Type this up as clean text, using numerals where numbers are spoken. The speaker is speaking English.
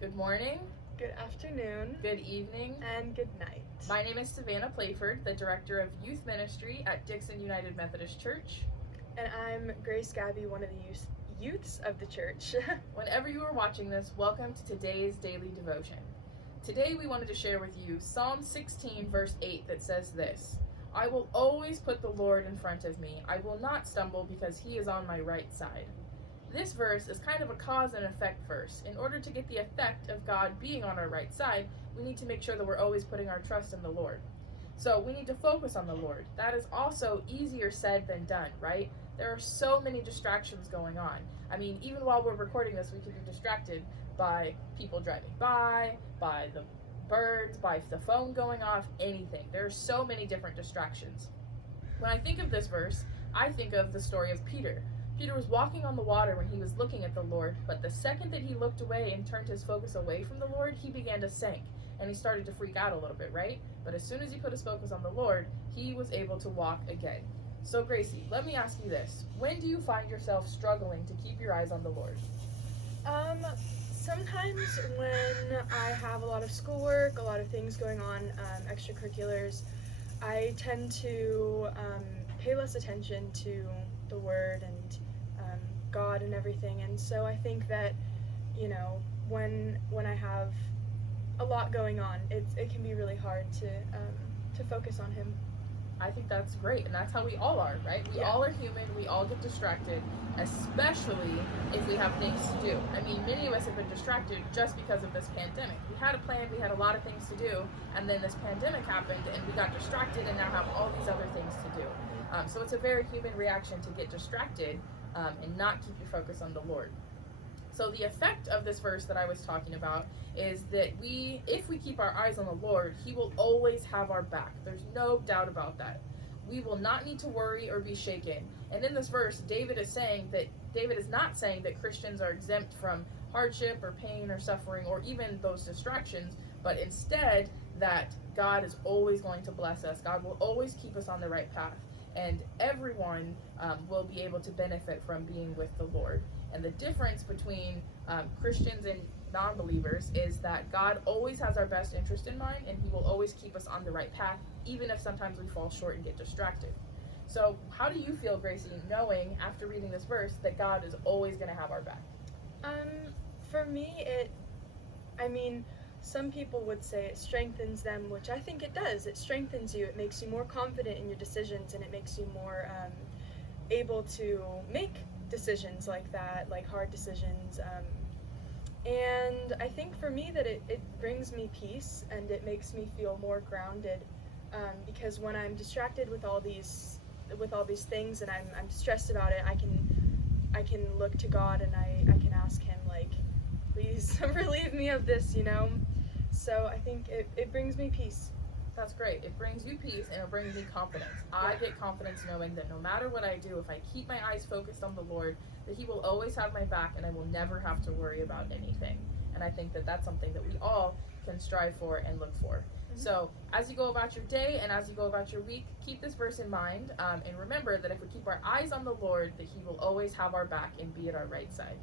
Good morning, Good afternoon, good evening. and good night. My name is Savannah Playford, the Director of Youth Ministry at Dixon United Methodist Church. And I'm Grace Gabby, one of the youths of the church. Whenever you are watching this, welcome to today's daily devotion. Today we wanted to share with you Psalm 16 verse 8 that says this: I will always put the Lord in front of me. I will not stumble because he is on my right side. This verse is kind of a cause and effect verse. In order to get the effect of God being on our right side, we need to make sure that we're always putting our trust in the Lord. So we need to focus on the Lord. That is also easier said than done, right? There are so many distractions going on. I mean, even while we're recording this, we could be distracted by people driving by the birds, by the phone going off, anything. There are so many different distractions. When I think of this verse, I think of the story of Peter. Peter was walking on the water when he was looking at the Lord, but the second that he looked away and turned his focus away from the Lord, he began to sink, and he started to freak out a little bit, right? But as soon as he put his focus on the Lord, he was able to walk again. So Gracie, let me ask you this. When do you find yourself struggling to keep your eyes on the Lord? Sometimes when I have a lot of schoolwork, a lot of things going on, extracurriculars, I tend to pay less attention to the Word and God and everything. And so I think that, when I have a lot going on, it can be really hard to focus on Him. I think that's great, and that's how we all are, right? We Yeah. all are human, we all get distracted, especially if we have things to do. I mean, many of us have been distracted just because of this pandemic. We had a plan, we had a lot of things to do, and then this pandemic happened, and we got distracted, and now have all these other things to do. So it's a very human reaction to get distracted and not keep your focus on the Lord. So the effect of this verse that I was talking about is that if we keep our eyes on the Lord, he will always have our back. There's no doubt about that. We will not need to worry or be shaken. And in this verse, David is not saying that Christians are exempt from hardship or pain or suffering or even those distractions, but instead that God is always going to bless us. God will always keep us on the right path. And everyone will be able to benefit from being with the Lord. And the difference between Christians and non-believers is that God always has our best interest in mind, and he will always keep us on the right path, even if sometimes we fall short and get distracted. So how do you feel, Gracie, knowing after reading this verse that God is always going to have our back? For me, some people would say it strengthens them, which I think it does. It strengthens you. It makes you more confident in your decisions, and it makes you more able to make decisions like that, like hard decisions. And I think for me that it brings me peace, and it makes me feel more grounded, because when I'm distracted with all these things and I'm stressed about it, I can look to God, and I can ask him, like, please relieve me of this, So I think it brings me peace. That's great. It brings you peace, and it brings me confidence. I get confidence knowing that no matter what I do, if I keep my eyes focused on the Lord, that he will always have my back, and I will never have to worry about anything. And I think that that's something that we all can strive for and look for. So as you go about your day and as you go about your week, keep this verse in mind, and remember that if we keep our eyes on the Lord, that he will always have our back and be at our right side.